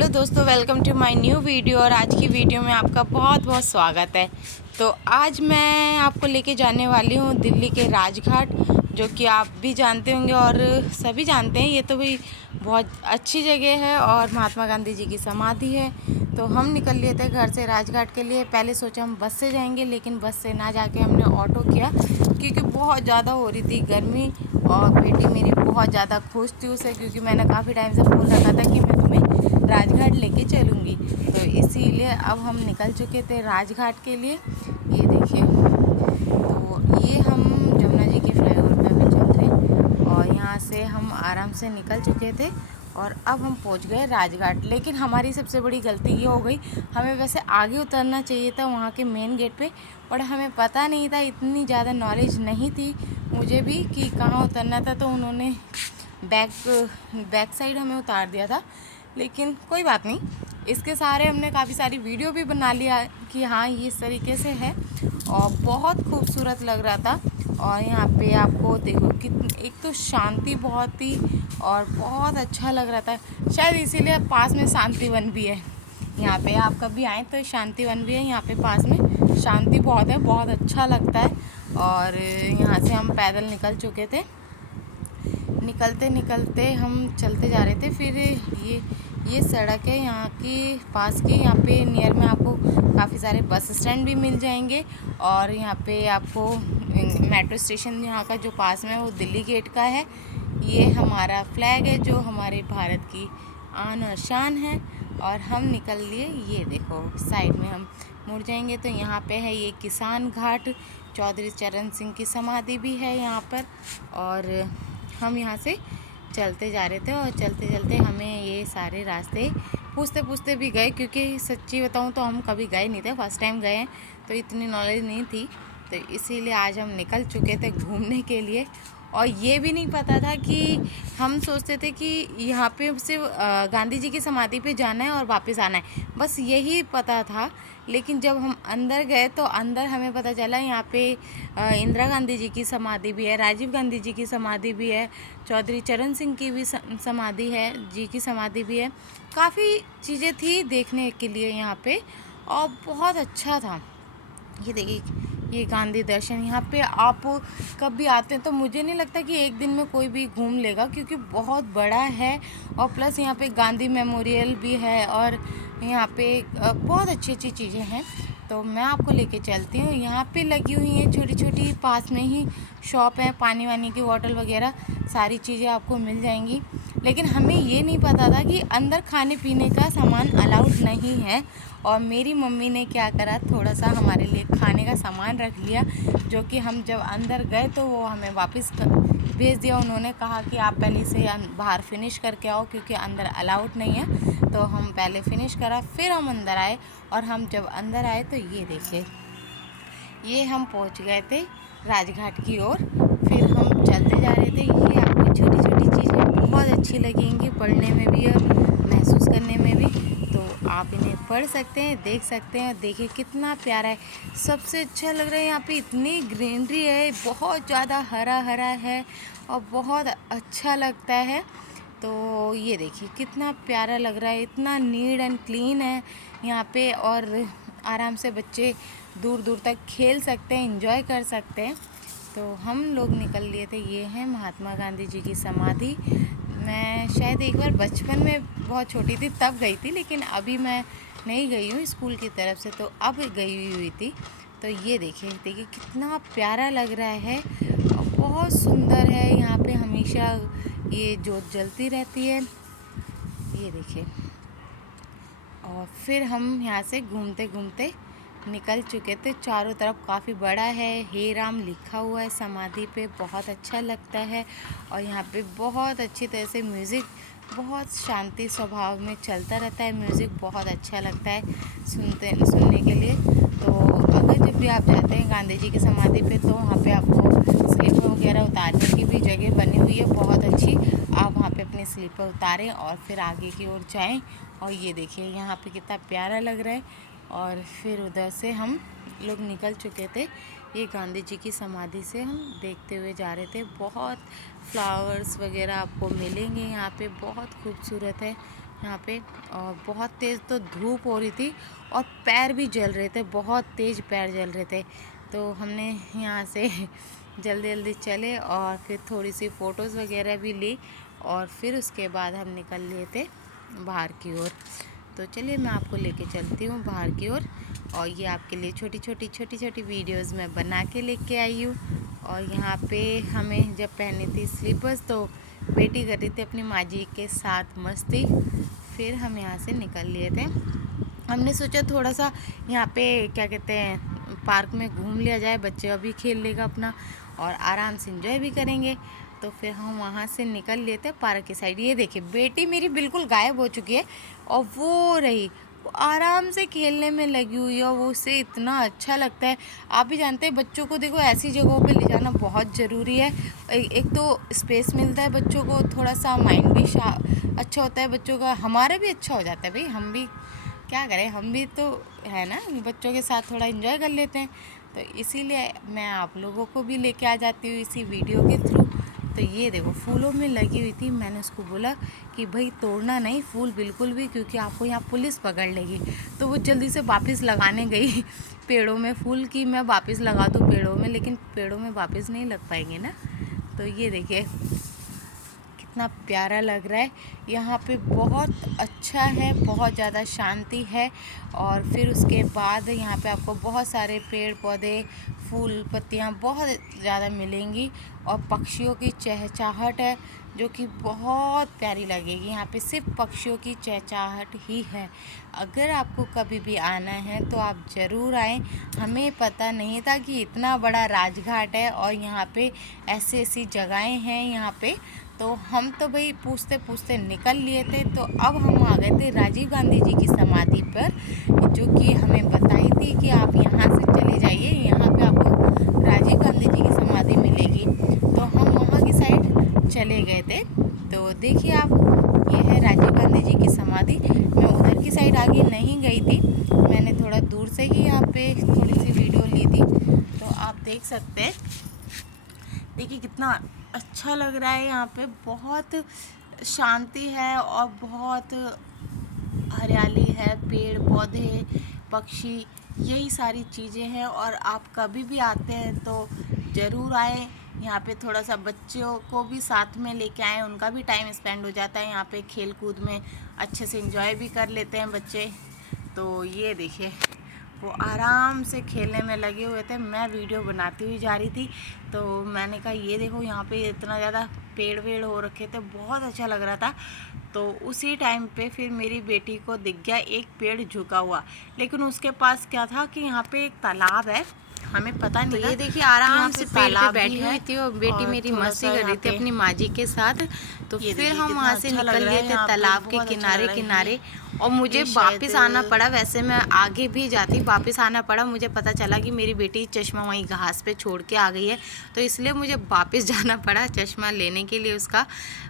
Hello दोस्तों, welcome to my new video. और आज की वीडियो में आपका बहुत बहुत स्वागत है। तो आज मैं आपको लेके जाने वाली हूँ दिल्ली के राजघाट, जो कि आप भी जानते होंगे और सभी जानते हैं। ये तो भाई बहुत अच्छी जगह है और महात्मा गांधी जी की समाधि है। तो हम निकल लिए थे घर से राजघाट के लिए। पहले सोचा हम बस से जाएंगे, लेकिन बस से ना जाके हमने ऑटो किया, क्योंकि बहुत ज़्यादा हो रही थी गर्मी। और बेटी मेरी बहुत ज़्यादा खुश थी उसे, क्योंकि मैंने काफ़ी टाइम से बोल रखा था कि मैं तुम्हें राजघाट लेके चलूँगी। तो इसीलिए अब हम निकल चुके थे राजघाट के लिए। ये देखिए, तो ये हम जमुना जी के फ्लाईओवर पे अभी चल रहे, और यहाँ से हम आराम से निकल चुके थे और अब हम पहुँच गए राजघाट। लेकिन हमारी सबसे बड़ी गलती ये हो गई, हमें वैसे आगे उतरना चाहिए था वहाँ के मेन गेट पे, पर हमें पता नहीं था, इतनी ज़्यादा नॉलेज नहीं थी मुझे भी कि कहाँ उतरना था। तो उन्होंने बैक साइड हमें उतार दिया था। लेकिन कोई बात नहीं, इसके सहारे हमने काफ़ी सारी वीडियो भी बना लिया कि हाँ ये इस तरीके से है, और बहुत खूबसूरत लग रहा था। और यहाँ पे आपको देखो कि एक तो शांति बहुत थी और बहुत अच्छा लग रहा था। शायद इसीलिए पास में शांतिवन भी है। यहाँ पे आप कभी आएँ तो शांतिवन भी है यहाँ पे पास में। शांति बहुत है, बहुत अच्छा लगता है। और यहाँ से हम पैदल निकल चुके थे। निकलते निकलते हम चलते जा रहे थे। फिर ये सड़क है यहाँ की पास की। यहाँ पे नियर में आपको काफ़ी सारे बस स्टैंड भी मिल जाएंगे। और यहाँ पे आपको मेट्रो स्टेशन यहाँ का जो पास में है वो दिल्ली गेट का है। ये हमारा फ्लैग है जो हमारे भारत की आन और शान है। और हम निकल लिए, ये देखो साइड में हम मुड़ जाएंगे तो यहाँ पे है ये किसान घाट। चौधरी चरण सिंह की समाधि भी है यहाँ पर। और हम यहाँ से चलते जा रहे थे, और चलते चलते हमें ये सारे रास्ते पूछते पूछते भी गए, क्योंकि सच्ची बताऊँ तो हम कभी गए नहीं थे, फर्स्ट टाइम गए हैं, तो इतनी नॉलेज नहीं थी। तो इसीलिए आज हम निकल चुके थे घूमने के लिए। और ये भी नहीं पता था कि हम सोचते थे कि यहाँ पे सिर्फ गांधी जी की समाधि पे जाना है और वापस आना है, बस यही पता था। लेकिन जब हम अंदर गए तो अंदर हमें पता चला यहाँ पे इंदिरा गांधी जी की समाधि भी है, राजीव गांधी जी की समाधि भी है, चौधरी चरण सिंह की भी समाधि है, जी की समाधि भी है। काफ़ी चीज़ें थी देखने के लिए यहाँ पे, और बहुत अच्छा था। ये देखिए, ये गांधी दर्शन। यहाँ पे आप कभी आते हैं तो मुझे नहीं लगता कि एक दिन में कोई भी घूम लेगा, क्योंकि बहुत बड़ा है। और प्लस यहाँ पे गांधी मेमोरियल भी है, और यहाँ पे बहुत अच्छी अच्छी चीज़ें हैं। तो मैं आपको लेके चलती हूँ। यहाँ पे लगी हुई हैं छोटी छोटी, पास में ही शॉप है, पानी वानी की बॉटल वगैरह सारी चीज़ें आपको मिल जाएंगी। लेकिन हमें ये नहीं पता था कि अंदर खाने पीने का सामान अलाउड नहीं है। और मेरी मम्मी ने क्या करा, थोड़ा सा हमारे लिए खाने का सामान रख लिया, जो कि हम जब अंदर गए तो वो हमें वापस भेज दिया। उन्होंने कहा कि आप पहले से बाहर फिनिश करके आओ, क्योंकि अंदर अलाउड नहीं है। तो हम पहले फिनिश करा, फिर हम अंदर आए। और हम जब अंदर आए तो ये देखिए, ये हम पहुंच गए थे राजघाट की ओर। फिर हम चलते जा रहे थे। ये आपको छोटी छोटी चीज़ें बहुत अच्छी लगेंगी, पढ़ने में भी और महसूस करने में भी। तो आप इन्हें पढ़ सकते हैं, देख सकते हैं। देखिए कितना प्यारा है। सबसे अच्छा लग रहा है, यहाँ पे इतनी ग्रीनरी है, बहुत ज़्यादा हरा हरा है और बहुत अच्छा लगता है। तो ये देखिए कितना प्यारा लग रहा है, इतना नीट एंड क्लीन है यहाँ पे। और आराम से बच्चे दूर दूर तक खेल सकते हैं, एंजॉय कर सकते हैं। तो हम लोग निकल लिए थे। ये है महात्मा गांधी जी की समाधि। मैं शायद एक बार बचपन में बहुत छोटी थी तब गई थी, लेकिन अभी मैं नहीं गई हूँ स्कूल की तरफ से, तो अब गई हुई थी। तो ये देखिए देखिए कितना प्यारा लग रहा है और बहुत सुंदर है। यहाँ पे हमेशा ये जोत जलती रहती है, ये देखिए। और फिर हम यहाँ से घूमते घूमते निकल चुके थे। चारों तरफ काफ़ी बड़ा है, हे राम लिखा हुआ है समाधि पे, बहुत अच्छा लगता है। और यहाँ पे बहुत अच्छी तरह से म्यूज़िक, बहुत शांति स्वभाव में चलता रहता है म्यूज़िक, बहुत अच्छा लगता है सुनने के लिए। तो अगर जब भी आप जाते हैं गांधी जी की समाधि पे, तो वहाँ पे आपको स्लीपर वगैरह उतारने की भी जगह बनी हुई है बहुत अच्छी। आप वहाँ पे अपने स्लीपर उतारें और फिर आगे की ओर जाएं। और ये देखिए यहाँ पे कितना प्यारा लग रहा है। और फिर उधर से हम लोग निकल चुके थे। ये गांधी जी की समाधि से हम देखते हुए जा रहे थे। बहुत फ्लावर्स वगैरह आपको मिलेंगे यहाँ पे, बहुत खूबसूरत है। यहाँ पे, और बहुत तेज़ तो धूप हो रही थी और पैर भी जल रहे थे, बहुत तेज़ पैर जल रहे थे। तो हमने यहाँ से जल्दी जल्दी चले और फिर थोड़ी सी फ़ोटोज़ वगैरह भी ली और फिर उसके बाद हम निकल लिए थे बाहर की ओर। तो चलिए मैं आपको लेके चलती हूँ बाहर की ओर, और ये आपके लिए छोटी छोटी वीडियोज़ मैं बना के लेके आई हूँ। और यहाँ पे हमें जब पहनी थी स्लीपर्स, तो बेटी कर रही थी अपनी माँ जी के साथ मस्ती। फिर हम यहाँ से निकल लिए थे। हमने सोचा थोड़ा सा यहाँ पे क्या कहते हैं पार्क में घूम लिया जाए, बच्चे अभी खेल लेगा अपना और आराम से एंजॉय भी करेंगे। तो फिर हम वहाँ से निकल लिए थे पार्क की साइड। ये देखिए बेटी मेरी बिल्कुल गायब हो चुकी है और वो रही, वो आराम से खेलने में लगी हुई है और वो उसे इतना अच्छा लगता है। आप भी जानते हैं बच्चों को देखो ऐसी जगहों पे ले जाना बहुत ज़रूरी है। एक तो स्पेस मिलता है बच्चों को, थोड़ा सा माइंड भी अच्छा होता है बच्चों का, हमारा भी अच्छा हो जाता है। भाई हम भी क्या करें, हम भी तो है ना, बच्चों के साथ थोड़ा एंजॉय कर लेते हैं। तो इसीलिए मैं आप लोगों को भी लेके आ जाती हूँ इसी वीडियो के थ्रू। तो ये देखो फूलों में लगी हुई थी, मैंने उसको बोला कि भाई तोड़ना नहीं फूल बिल्कुल भी, क्योंकि आपको यहाँ पुलिस पकड़ लेगी। तो वो जल्दी से वापस लगाने गई पेड़ों में फूल की मैं वापस लगा दूँ पेड़ों में, लेकिन पेड़ों में वापस नहीं लग पाएंगे ना। तो ये देखिए कितना प्यारा लग रहा है। यहाँ पे बहुत अच्छा है, बहुत ज़्यादा शांति है। और फिर उसके बाद यहाँ पे आपको बहुत सारे पेड़ पौधे फूल पत्तियाँ बहुत ज़्यादा मिलेंगी और पक्षियों की चहचहाहट है जो कि बहुत प्यारी लगेगी। यहाँ पे सिर्फ पक्षियों की चहचहाहट ही है। अगर आपको कभी भी आना है तो आप ज़रूर आएँ। हमें पता नहीं था कि इतना बड़ा राजघाट है और यहाँ पे ऐसी ऐसी जगहें हैं यहाँ पे। तो हम तो भाई पूछते पूछते निकल लिए थे। तो अब हम आ गए थे राजीव गांधी जी की समाधि पर, जो कि हमें बताई थी कि आप यहाँ से चले जाइए, यहाँ पे आपको राजीव गांधी जी की समाधि मिलेगी। तो हम वहाँ की साइड चले गए थे। तो देखिए आप, ये है राजीव गांधी जी की समाधि। मैं उधर की साइड आगे नहीं गई थी, मैंने थोड़ा दूर से ही यहाँ पे थोड़ी सी वीडियो ली थी। तो आप देख सकते हैं, देखिए कितना अच्छा लग रहा है। यहाँ पे बहुत शांति है और बहुत हरियाली है, पेड़ पौधे पक्षी यही सारी चीज़ें हैं। और आप कभी भी आते हैं तो ज़रूर आएँ। यहाँ पे थोड़ा सा बच्चों को भी साथ में लेके आएँ, उनका भी टाइम स्पेंड हो जाता है। यहाँ पे खेल कूद में अच्छे से एंजॉय भी कर लेते हैं बच्चे। तो ये देखिए वो आराम से खेलने में लगे हुए थे, मैं वीडियो बनाती हुई जा रही थी। तो मैंने कहा ये देखो यहाँ पे इतना ज़्यादा पेड़ वेड़ हो रखे थे, बहुत अच्छा लग रहा था। तो उसी टाइम पे फिर मेरी बेटी को दिख गया एक पेड़ झुका हुआ, लेकिन उसके पास क्या था कि यहाँ पे एक तालाब है, हमें पता नहीं। तो ये देखिए आराम से पेड़ पे बैठी हुई थी और बेटी मेरी मस्ती कर रही थी अपनी माँ जी के साथ। तो फिर हम वहाँ से निकल लिए थे तालाब के किनारे किनारे, और मुझे वापस आना पड़ा। वैसे मैं आगे भी जाती, वापस आना पड़ा। मुझे पता चला कि मेरी बेटी चश्मा वहीं घास पे छोड़ के आ गई है, तो इसलिए मुझे वापस जाना पड़ा चश्मा लेने के लिए उसका।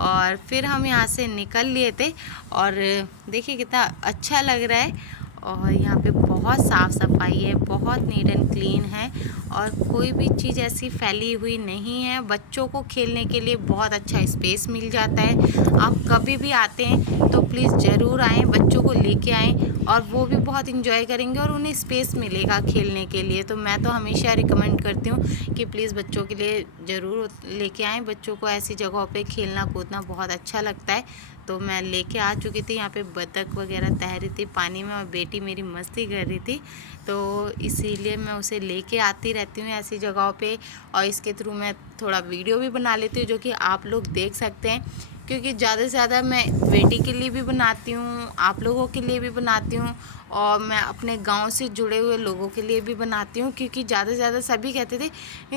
और फिर हम यहाँ से निकल लिए थे और देखिए कितना अच्छा लग रहा है। और यहाँ पे बहुत साफ़ सफाई है, बहुत नीट एंड क्लीन है और कोई भी चीज़ ऐसी फैली हुई नहीं है। बच्चों को खेलने के लिए बहुत अच्छा स्पेस मिल जाता है। आप कभी भी आते हैं तो प्लीज़ ज़रूर आएँ, बच्चों को लेके आएँ और वो भी बहुत इंजॉय करेंगे और उन्हें स्पेस मिलेगा खेलने के लिए। तो मैं तो हमेशा रिकमेंड करती हूँ कि प्लीज़ बच्चों के लिए ज़रूर लेके आएँ। बच्चों को ऐसी जगहों पे खेलना कूदना बहुत अच्छा लगता है। तो मैं लेके आ चुकी थी, यहाँ पे बतख वगैरह तैर रही थी पानी में और बेटी मेरी मस्ती कर रही थी। तो इसीलिए मैं उसे लेके आती रहती हूँ ऐसी जगहों पे, और इसके थ्रू मैं थोड़ा वीडियो भी बना लेती हूँ जो कि आप लोग देख सकते हैं। क्योंकि ज़्यादा से ज़्यादा मैं बेटी के लिए भी बनाती हूँ, आप लोगों के लिए भी बनाती हूँ और मैं अपने गांव से जुड़े हुए लोगों के लिए भी बनाती हूँ। क्योंकि ज़्यादा से ज़्यादा सभी कहते थे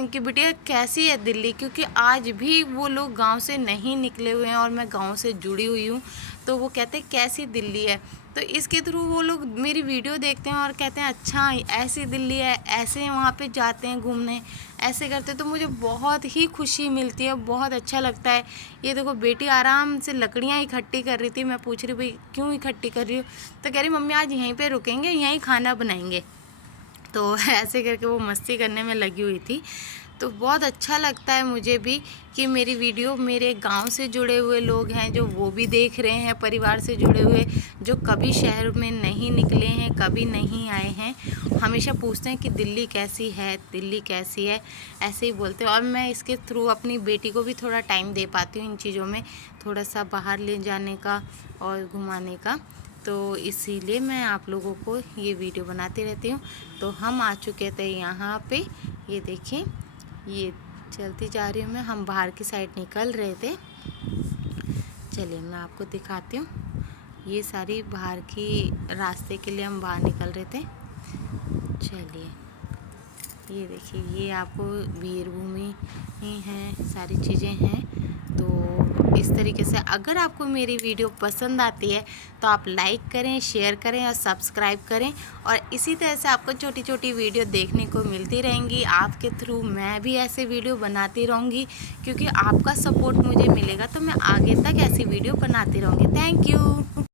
कि बिटिया कैसी है दिल्ली, क्योंकि आज भी वो लोग गांव से नहीं निकले हुए हैं और मैं गांव से जुड़ी हुई हूँ। तो वो कहते हैं कैसी दिल्ली है, तो इसके थ्रू वो लोग मेरी वीडियो देखते हैं और कहते हैं अच्छा ऐसी दिल्ली है, ऐसे वहाँ पे जाते हैं घूमने, ऐसे करते। तो मुझे बहुत ही खुशी मिलती है, बहुत अच्छा लगता है। ये देखो बेटी आराम से लकड़ियाँ इकट्ठी कर रही थी। मैं पूछ रही भाई क्यों इकट्ठी कर रही हो, तो कह रही मम्मी आज यहीं पे रुकेंगे, यहीं खाना बनाएंगे। तो ऐसे करके वो मस्ती करने में लगी हुई थी। तो बहुत अच्छा लगता है मुझे भी कि मेरी वीडियो मेरे गांव से जुड़े हुए लोग हैं जो वो भी देख रहे हैं, परिवार से जुड़े हुए जो कभी शहर में नहीं निकले हैं, कभी नहीं आए हैं, हमेशा पूछते हैं कि दिल्ली कैसी है, दिल्ली कैसी है, ऐसे ही बोलते हैं। और मैं इसके थ्रू अपनी बेटी को भी थोड़ा टाइम दे पाती हूँ इन चीज़ों में, थोड़ा सा बाहर ले जाने का और घुमाने का। तो इसीलिए मैं आप लोगों को ये वीडियो बनाती रहती हूँ। तो हम आ चुके थे यहाँ पे, ये देखें, ये चलती जा रही हूँ मैं, हम बाहर की साइड निकल रहे थे। चलिए मैं आपको दिखाती हूँ, ये सारी बाहर की रास्ते के लिए हम बाहर निकल रहे थे। चलिए ये देखिए, ये आपको वीर भूमि ही है, सारी चीज़ें हैं। तो इस तरीके से अगर आपको मेरी वीडियो पसंद आती है तो आप लाइक करें, शेयर करें और सब्सक्राइब करें। और इसी तरह से आपको छोटी छोटी वीडियो देखने को मिलती रहेंगी। आपके थ्रू मैं भी ऐसे वीडियो बनाती रहूँगी, क्योंकि आपका सपोर्ट मुझे मिलेगा तो मैं आगे तक ऐसी वीडियो बनाती रहूँगी। Thank you.